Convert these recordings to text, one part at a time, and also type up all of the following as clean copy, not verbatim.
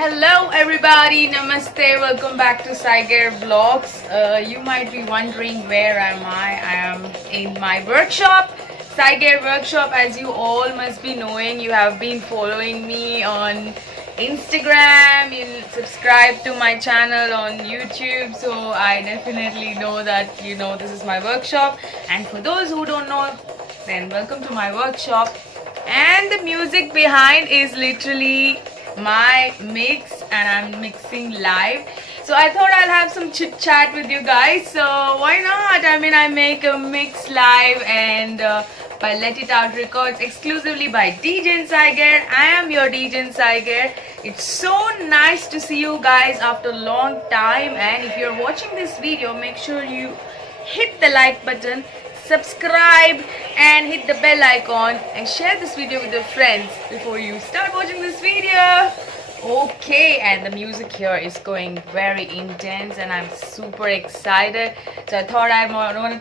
Hello everybody, namaste, welcome back to Saiger Vlogs. You might be wondering where am I? I am in my workshop, Saiger Workshop. As you all must be knowing, you have been following me on Instagram, you subscribe to my channel on YouTube, so I definitely know that you know this is my workshop. And for those who don't know, then welcome to my workshop. And the music behind is literally my mix, and I'm mixing live. So I thought I'll have some chit chat with you guys. So why not? I mean, I make a mix live and by Let It Out Records exclusively by DJ Saiger. I am your DJ Saiger. It's so nice to see you guys after a long time. And if you're watching this video, make sure you hit the like button, subscribe and hit the bell icon and share this video with your friends before you start watching this video. Okay, and the music here is going very intense and I'm super excited. So I thought I want to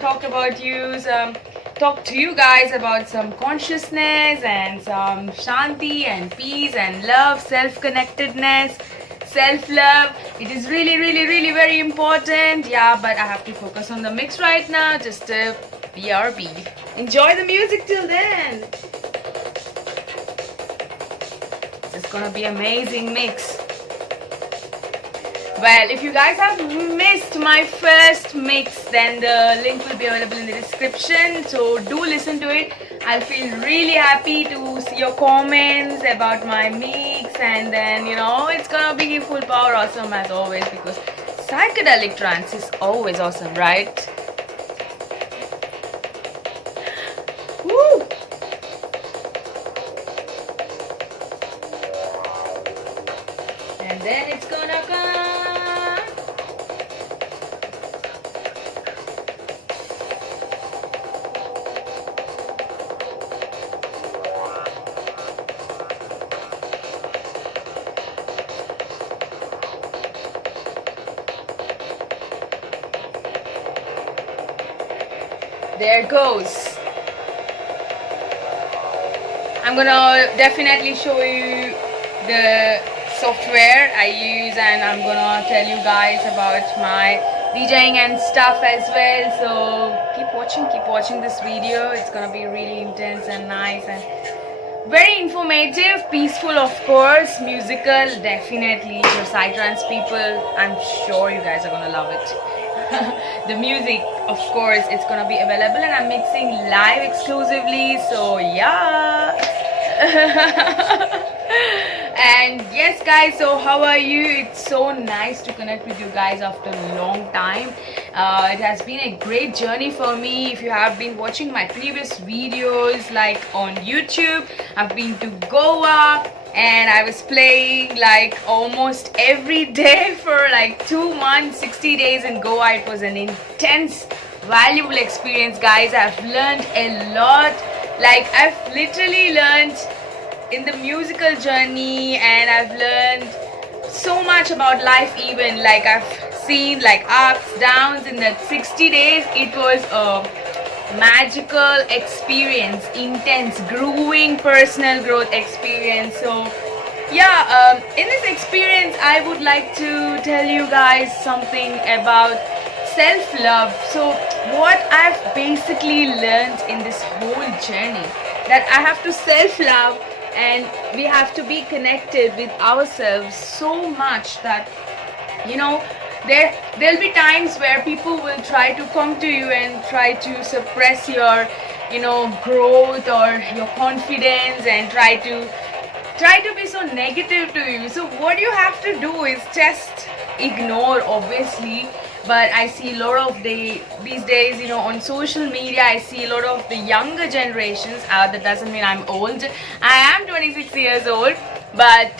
talk to you guys about some consciousness and some shanti and peace and love, self-connectedness, self-love. It is really very important. Yeah, but I have to focus on the mix right now. Just a BRB. Enjoy the music till then. This is gonna be amazing mix. Well, if you guys have missed my first mix, then the link will be available in the description, so do listen to it. I'll feel really happy to see your comments about my mix, and then you know it's gonna be full power awesome as always, because psychedelic trance is always awesome, right? Woo! And then it's gonna come. There goes. I'm gonna definitely show you the software I use, and I'm gonna tell you guys about my DJing and stuff as well. So keep watching this video. It's gonna be really intense and nice and very informative, peaceful of course, musical definitely. For psytrance people, I'm sure you guys are gonna love it. The music, of course, it's gonna be available and I'm mixing live exclusively, so yeah. And yes guys, so how are you? It's so nice to connect with you guys after a long time. It has been a great journey for me. If you have been watching my previous videos like on YouTube, I've been to Goa and I was playing like almost every day for like 2 months, 60 days in Goa. It was an intense, valuable experience, guys. I've learned a lot. Like I've literally learned in the musical journey, and I've learned so much about life. Even like I've seen like ups, downs in that 60 days. It was a magical experience, intense, growing personal growth experience. So yeah, in this experience I would like to tell you guys something about self-love. So what I've basically learned in this whole journey, that I have to self-love and we have to be connected with ourselves so much that you know there'll be times where people will try to come to you and try to suppress your growth or your confidence and try to be so negative to you. So what you have to do is just ignore, obviously. But I see a lot of these days, on social media, I see a lot of the younger generations. That doesn't mean I'm old. I am 26 years old, but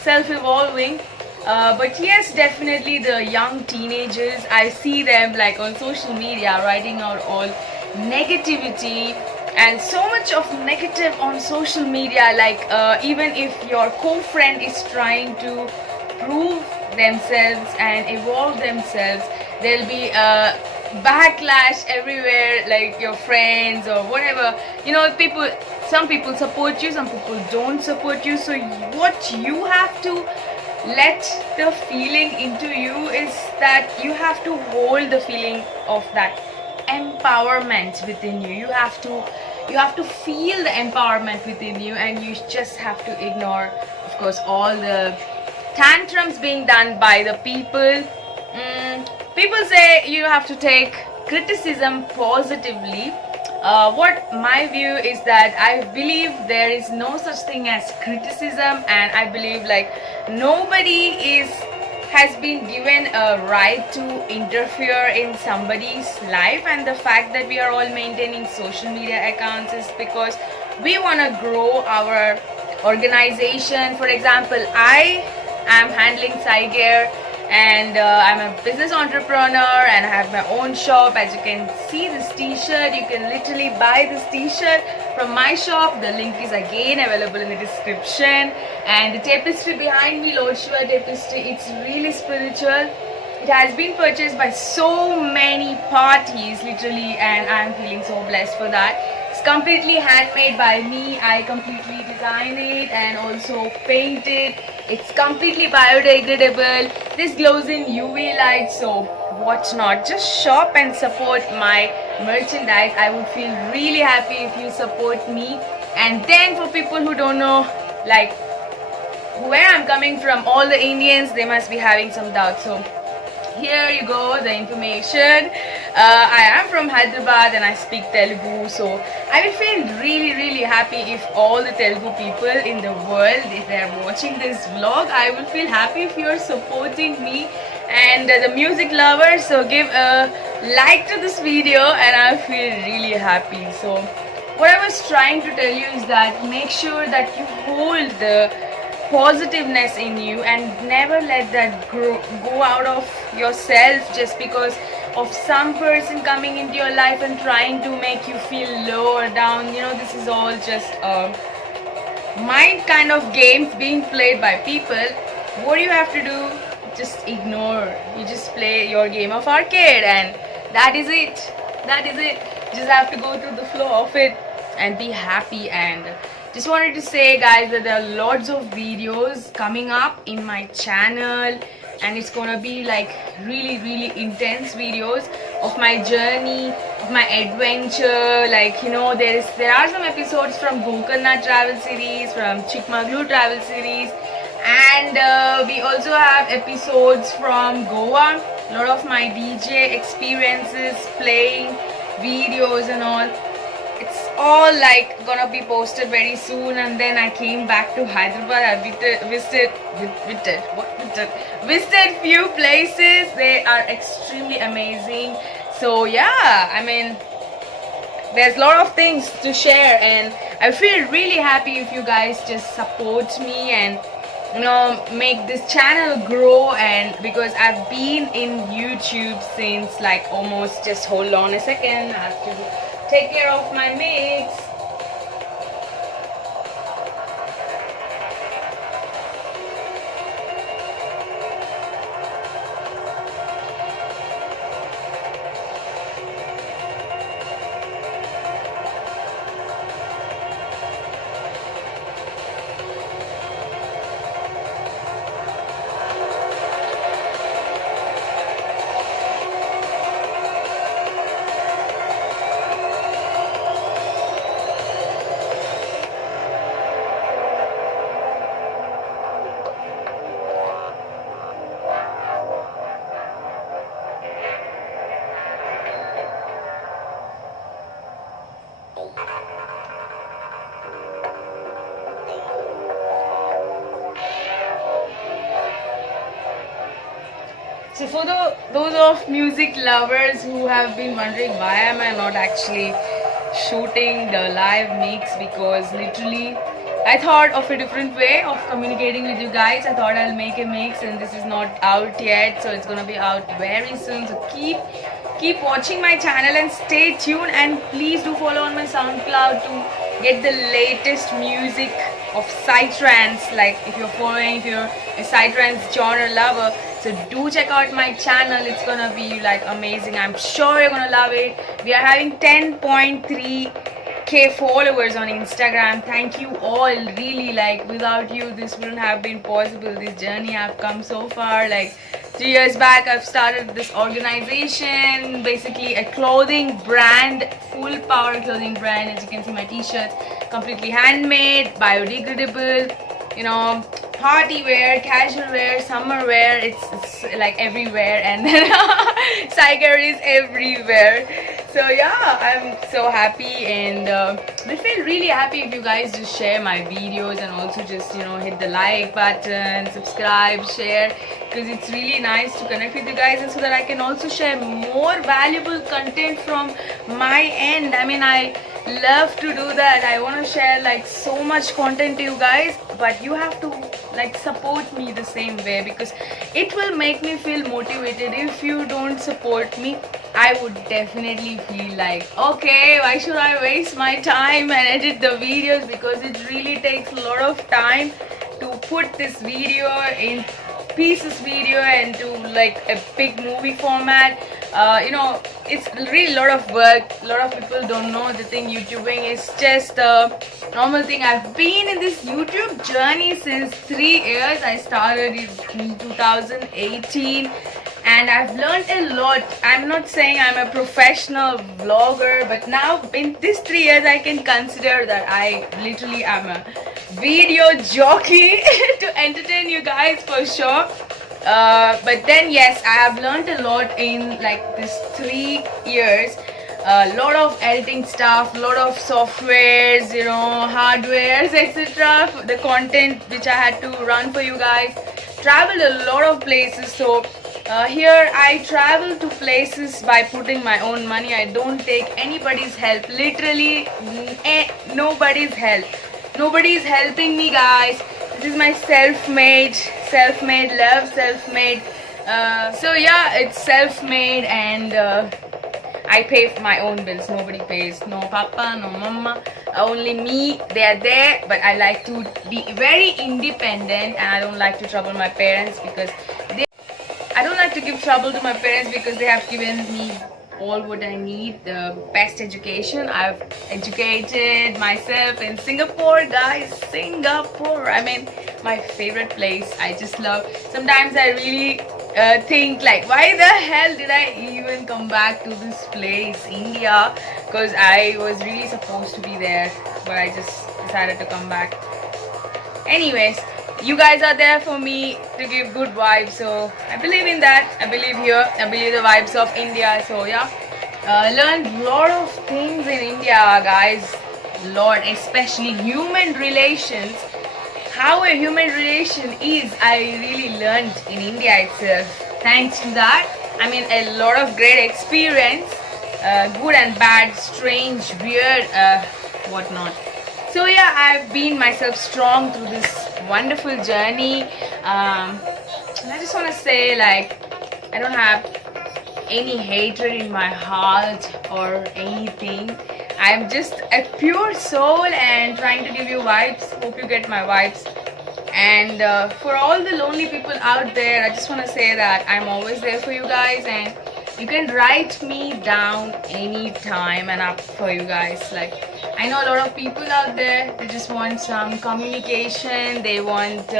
self-evolving. But yes, definitely the young teenagers, I see them like on social media writing out all negativity and so much of negative on social media. Like even if your co-friend is trying to prove themselves and evolve themselves, there'll be a backlash everywhere, like your friends or whatever, people some people support you, some people don't support you. So what you have to let the feeling into you is that you have to hold the feeling of that empowerment within you. You have to feel the empowerment within you, and you just have to ignore, of course, all the tantrums being done by the people. People say you have to take criticism positively. What my view is that I believe there is no such thing as criticism, and I believe like nobody has been given a right to interfere in somebody's life. And the fact that we are all maintaining social media accounts is because we want to grow our organization. For example, I am handling Cygear, and I'm a business entrepreneur, and I have my own shop. As you can see this t-shirt, you can literally buy this t-shirt from my shop. The link is again available in the description. And the tapestry behind me, Lord Shiva tapestry, it's really spiritual. It has been purchased by so many parties literally, and I'm feeling so blessed for that. It's completely handmade by me. I completely design it and also paint it. It's completely biodegradable. This glows in UV light, so watch not. Just shop and support my merchandise. I would feel really happy if you support me. And then for people who don't know like where I'm coming from, all the Indians, they must be having some doubt. So here you go, the information. I am from Hyderabad and I speak Telugu, so I will feel really happy if all the Telugu people in the world, if they are watching this vlog, I will feel happy if you are supporting me. And the music lovers, so give a like to this video and I'll feel really happy. So what I was trying to tell you is that make sure that you hold the positiveness in you and never let that go out of yourself just because of some person coming into your life and trying to make you feel low or down. You know, this is all just mind kind of games being played by people. What you have to do, just ignore. You just play your game of arcade, and that is it. Just have to go through the flow of it and be happy. And just wanted to say, guys, that there are lots of videos coming up in my channel, and it's gonna be like really intense videos of my journey, of my adventure. Like, you know, there are some episodes from Gokarna travel series, from Chikmagalur travel series, and we also have episodes from Goa. A lot of my DJ experiences, playing videos and all. It's all like gonna be posted very soon. And then I came back to Hyderabad. I visited few places. They are extremely amazing. So yeah, I mean, there's a lot of things to share, and I feel really happy if you guys just support me and, you know, make this channel grow. And because I've been in YouTube since like almost, just hold on a second, I have to take care of my mix. So for those of music lovers who have been wondering why am I not actually shooting the live mix, because literally I thought of a different way of communicating with you guys. I thought I'll make a mix, and this is not out yet, so it's gonna be out very soon. So keep watching my channel and stay tuned, and please do follow on my SoundCloud to get the latest music of psytrance. Like if you're a psytrance genre lover, so do check out my channel. It's gonna be like amazing. I'm sure you're gonna love it. We are having 10.3k k followers on Instagram. Thank you all, really. Like, without you this wouldn't have been possible. This journey I've come so far. Like, 3 years back I've started this organization, basically a clothing brand, full power clothing brand. As you can see, my t-shirts completely handmade, biodegradable, you know, party wear, casual wear, summer wear. It's like everywhere, and then Tiger is everywhere. So yeah, I'm so happy, and I feel really happy if you guys just share my videos, and also just, you know, hit the like button, subscribe, share, because it's really nice to connect with you guys, and so that I can also share more valuable content from my end. I mean, I love to do that. I want to share like so much content to you guys, but you have to like support me the same way, because it will make me feel motivated. If you don't support me, I would definitely feel like, okay, why should I waste my time and edit the videos, because it really takes a lot of time to put this video in pieces video and to like a big movie format. You know, it's really a lot of work. A lot of people don't know the thing. YouTubing is just a normal thing. I've been in this YouTube journey since 3 years. I started in 2018, and I've learned a lot. I'm not saying I'm a professional vlogger, but now in these 3 years I can consider that I literally am a video jockey to entertain you guys for sure. But then yes, I have learned a lot in like this 3 years. A lot of editing stuff, lot of softwares, you know, hardwares, etc. The content which I had to run for you guys. Traveled a lot of places. So here I travel to places by putting my own money. I don't take anybody's help. Literally nobody's help. Nobody is helping me, guys. This is my self-made love, self-made. So yeah, it's self-made, and I pay for my own bills. Nobody pays. No papa, no mama. Only me. They are there, but I like to be very independent, and I don't like to trouble my parents, because I don't like to give trouble to my parents, because they have given me all what I need, the best education. I've educated myself in Singapore, guys. Singapore, I mean, my favorite place. I just love. Sometimes I really think like, why the hell did I even come back to this place, India? Because I was really supposed to be there, but I just decided to come back. Anyways, you guys are there for me to give good vibes, so I believe in that. I believe here. I believe the vibes of India. So yeah, learned a lot of things in India, guys. Lot, especially human relations. How a human relation is, I really learned in India itself. Thanks to that, I mean, a lot of great experience, good and bad, strange, weird, whatnot. So yeah, I've been myself strong through this wonderful journey. I just want to say, like, I don't have any hatred in my heart or anything. I'm just a pure soul and trying to give you vibes. Hope you get my vibes. And for all the lonely people out there, I just want to say that I'm always there for you guys, and you can write me down anytime, and up for you guys. Like, I know a lot of people out there, they just want some communication, they want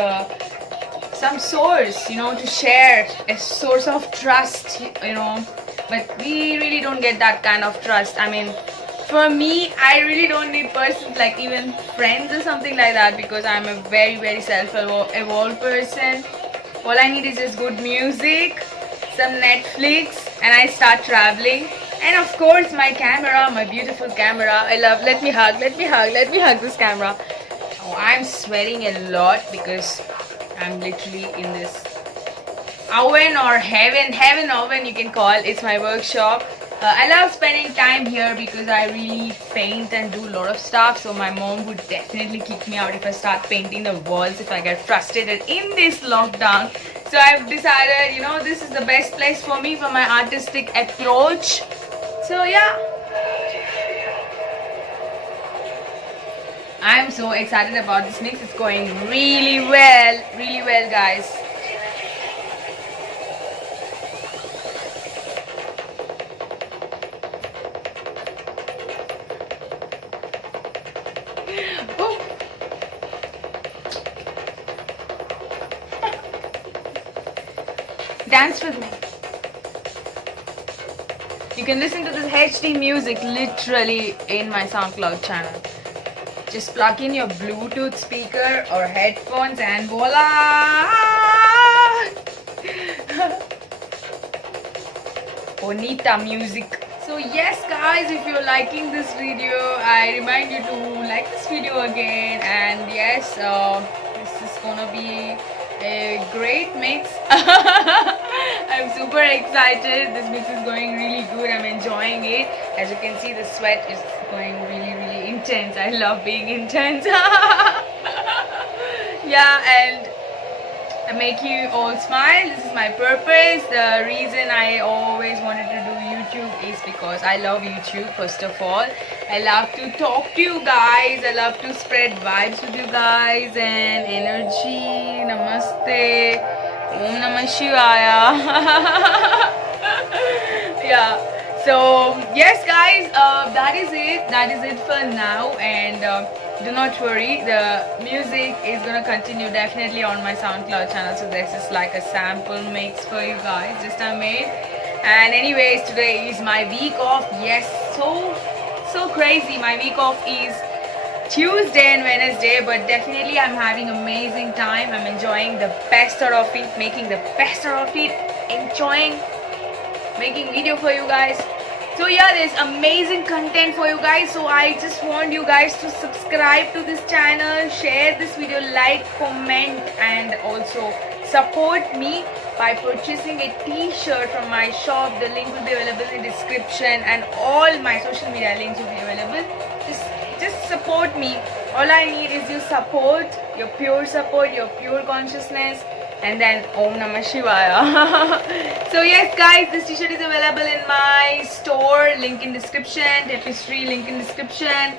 some source, you know, to share, a source of trust, you know, but we really don't get that kind of trust. I mean, for me, I really don't need persons like even friends or something like that, because I'm a very, very self-evolved person. All I need is just good music, some Netflix, and I start traveling. And of course, my camera, my beautiful camera. I love. Let me hug this camera. Oh, I'm sweating a lot because I'm literally in this oven or heaven oven, you can call. It's my workshop. I love spending time here because I really paint and do a lot of stuff. So my mom would definitely kick me out if I start painting the walls, if I get frustrated in this lockdown. So I've decided, you know, this is the best place for me for my artistic approach. So yeah, I'm so excited about this mix. It's going really well, guys. Dance with me. You can listen to this HD music literally in my SoundCloud channel. Just plug in your Bluetooth speaker or headphones and voila! Bonita music. So yes guys, if you're liking this video, I remind you to like this video again. And yes, this is gonna be a great mix. I'm super excited. This mix is going really good. I'm enjoying it. As you can see, the sweat is going really intense. I love being intense. Yeah, and I make you all smile. This is my purpose. The reason I always wanted to do YouTube is because I love YouTube. First of all, I love to talk to you guys. I love to spread vibes with you guys and energy. Namaste. Om Namah Shivaya. Yeah. So yes guys, that is it for now. And do not worry, the music is gonna continue definitely on my SoundCloud channel. So this is like a sample mix for you guys, just I made. And anyways, today is my week off. Yes, so crazy. My week off is Tuesday and Wednesday, but definitely I'm having amazing time. I'm enjoying the best out of it, making the best out of it, enjoying making video for you guys. So yeah, there's amazing content for you guys. So I just want you guys to subscribe to this channel, share this video, like, comment, and also support me by purchasing a t-shirt from my shop. The link will be available in the description, and all my social media links will be available. Just support me. All I need is your support, your pure consciousness, and then Om Namah Shivaya. So yes guys, this t-shirt is available in my store, link in description. Tapestry, link in description.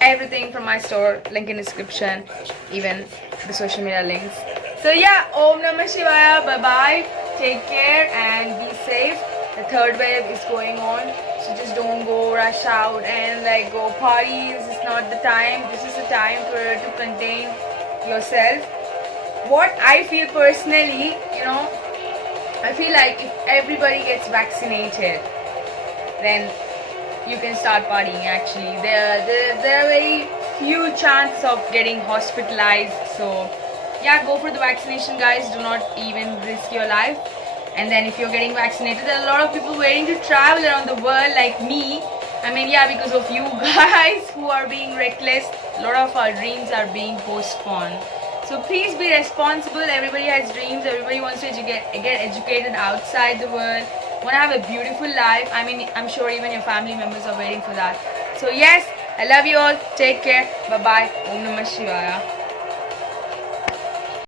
Everything from my store, link in description. Even the social media links. So yeah, Om Namah Shivaya. Bye bye. Take care and be safe. The third wave is going on, so just don't go rush out and like go party. This is not the time. This is the time to contain yourself. What I feel personally, I feel like if everybody gets vaccinated, then you can start partying. Actually, there are very few chances of getting hospitalized. So yeah, go for the vaccination guys. Do not even risk your life. And then if you're getting vaccinated, there are a lot of people waiting to travel around the world like me. I mean, yeah, because of you guys who are being reckless, a lot of our dreams are being postponed. So please be responsible. Everybody has dreams. Everybody wants to get educated outside the world. Want to have a beautiful life. I mean, I'm sure even your family members are waiting for that. So yes, I love you all. Take care. Bye-bye. Om Namah Shivaya.